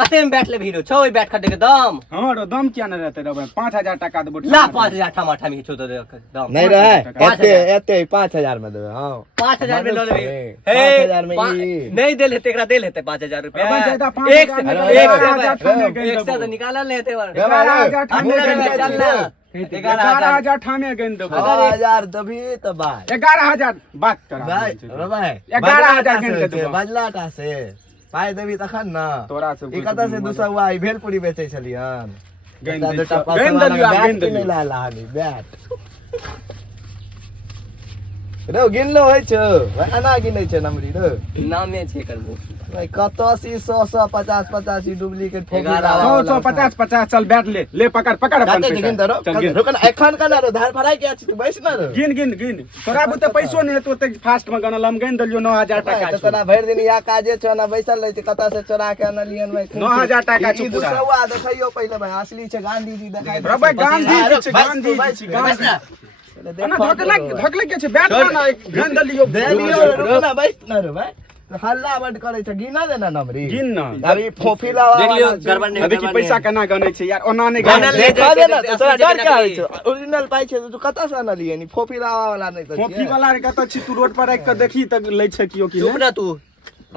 कते में बैठ ले भीरो छो बैठ खटे के दाम हमरो दाम क्या न रहते रे 5000 टका देबो ला 5000 ठमा ठमी छो तो दाम नहीं रहे एते 5000 में देबे हां 5000 में लो ले 5000 में नहीं दे लेते एकरा दे लेते 5000 रुपया एक से तो निकाला लेते 11000 ठामे गन दो 1000 दबी त बात 11000 बात कर भाई 11000 गन दे बजलाटा से पाई देबी तखन ना तोरा से ई कत से दूसरा ई भेलपुरी बेचै छलियन गन दलियो गन नहीं ला लानी बैट रो गिनलो होइ छ एना गिनै छ नंबरी रो नामे छै करबो भाई कत 80 100 50 85 डुप्लीकेट फोकी 100 50 50 चल बैठ ले पकड़ अपन गिन दरो रुकन एखन कना रो धार फराई के छी तू बैस ना रो गिन तोरा बुते पैसो नहीं हेतो त फास्ट में गनल हम गन दलियो 9000 टका त तोरा भर दिन या काजे छ ना बैसल रह छ कत से चोरा के अनलियन भाई 9000 टका छ पूरा दूसरा देखियो पहले भाई असली छ गांधी जी देखाई रे भाई गांधी ना धकले के छ बैठ ना गन दलियो रुकना बैस ना रो भाई हल्ला बड करे छ गिना देना नंबरी गिन ना अभी फोफी लावा देख लियो गड़बड़ नहीं अभी की पैसा केना गनै छै यार ओना नहीं गनल ले देखा दे ना तोरा डर क्या होइ छ ओरिजिनल पाइ छै तू कत से न लिए नी फोफी लावा वाला नहीं त फोफी वाला रे कत छी तू रोड पर राख के देखी त लै छै कियो की चुप ना तू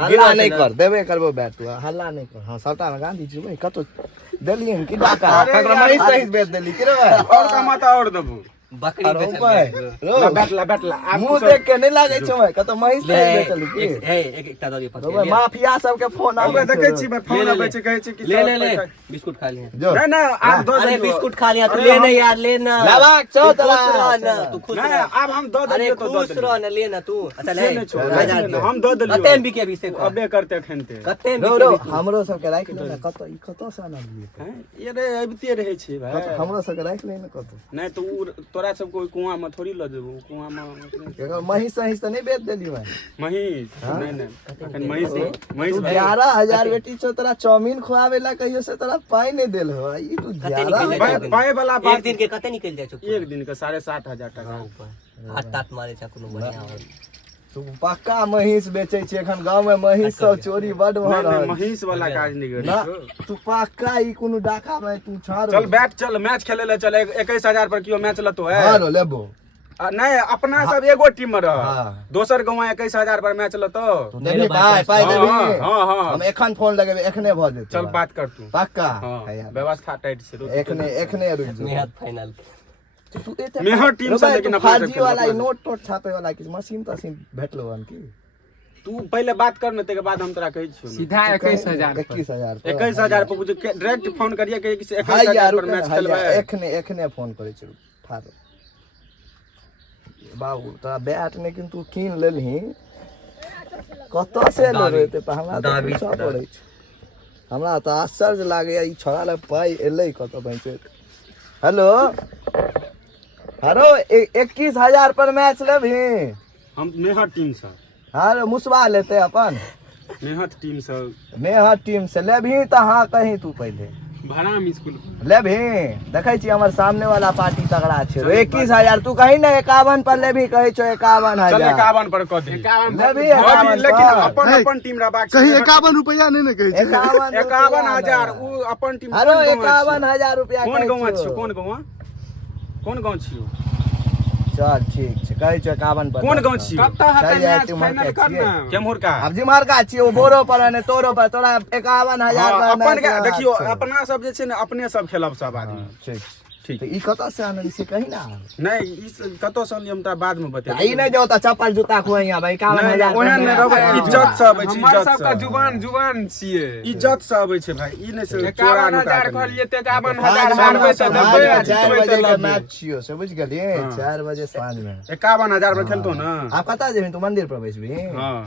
हल्ला नहीं कर देबे करबो बैठ तू हल्ला नहीं कर हां सबटा में गांधी जी भाई कत देलियन की डाका ककरा मई सही बेच देली कि रे भाई और का माता और देबो बकरी बेचल बैठला मुंह देख के नहीं लागे छ भाई कत मई सही बेचली की ए एकटा दो दियो भाई माफिया सब के फोन आबे देखे छी भाई फोन आबे छै कहै छै कि ले बिस्कुट खा लिया जो नहीं ना आप दो अरे बिस्कुट खा लिया तू ले ना यार ले ना लावाक छौ तोरा तू खुश नहीं रह अब हम दो अरे दियो तो दो खुश रह ना ले ना तू अच्छा ले हम दो दियो कते में बिके अभी से अबे करते खनते कते में रो बिके हमरो सब के राख ले ना कत ई कत से ना लिए ये रे अबते रहे छै भाई हमरो सब के राख ले ना कत नहीं तो तोरा सब कोई कुआं में थोड़ी ल देबो कुआं में एकर महिष सही से नहीं बेच देली भाई महिष नहीं अखन महिष 11000 बेटी छो तोरा चाउमीन खुआवे ला कहियो से तोरा पाई नहीं देल हो ई तू पाए वाला बात एक दिन के कते निकल जाय छ एक दिन के 7500 टका हाथ तात मारे छ कोनो बढ़िया तू पक्का महिष बेचै छी एखन गांव में महिष सब चोरी बड भ रहल महिष वाला काज नहीं करी तू पक्का ई कोनो डाका में तू छाड़ चल बैठ चल मैच खेले ले चल 21000 पर कियो मैच लतो है हां लेबो नहीं अपना सब एगो टीम में रह दोसर गांव 21000 पर मैच लतो तू देबी पाई देबी हां हम एखन फोन लगेबे एखने भ जेतै चल बात कर तू पक्का व्यवस्था टाइट से एखने रुक जो मेहनत फाइनल तू एते मेहर टीम से लेकिन फाजी वाला नोट छापे वाला की मशीन तशीन भेटलो हन की तू पहले बात कर न ते के बाद हम तोरा कहै छियो सीधा 21000 21000 पर बुझ डायरेक्ट फोन करिए कि 21000 पर मैच खेलबे एखने फोन करै छी ठारो बाबू तोरा बैट ने किंतु कीन लेलही कत से लेते त हमरा त पूछा पड़ै छै हमरा त आश्चर्य लागे ई छोरा ले पाई एलै कत पहुंचे हेलो 21000 पर मैच लेबही हम मेहर टीम से हां मुसवा लेते अपन मेहर टीम से लेबही त हां कहीं तू पहले भराम स्कूल लेबही देखै छी हमर सामने वाला पार्टी तगड़ा छै 21000 तू कहीं ना 51 पर लेबही कहै छौ 51000 चल 51 पर क दे लेबही लेकिन अपन टीम रहबाक कहीं 51 रुपया नहीं ना कहै 51000 उ अपन टीम अरे 51000 रुपया कोन गांव छियो कोन गांव छियो चल ठीक छै कहै छै 51 पर कोन गांव छियो कत हते मैच फाइनल करना केमहुर का अब जिमार का छियो बोरो पर ने तोरो पर तोरा 51000 पर अपन देखियो अपना सब जे छै ने अपने सब खेलब सब आदमी ठीक ठीक ई कत से आनल से कहीं ना नहीं ई कतो से हम तोरा बाद में बता ई नहीं जो त चप्पल जूता खोए यहां भाई 51000 ओहन ने रहबे इज्जत से आबै छै हमर सब का जुबान छिए इज्जत से आबै छै भाई ई नहीं से 51000 कहलिए त 51000 मारबे त देबे 4 बजे के मैच छियो से बुझ गेलिए 4 बजे साँझ में 51000 में खेलतो ना आप कता जेबी तू मंदिर पर बैसबी हां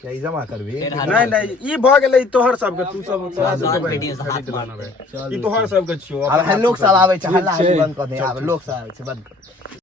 क्या ई जमा करबी नहीं ई भ गेलै तोहर सब के तू सब ई तोहर सब के छियो अब लोग सब आबै छै हल्ला बंद कर दे अब लोग सब आबै छै बंद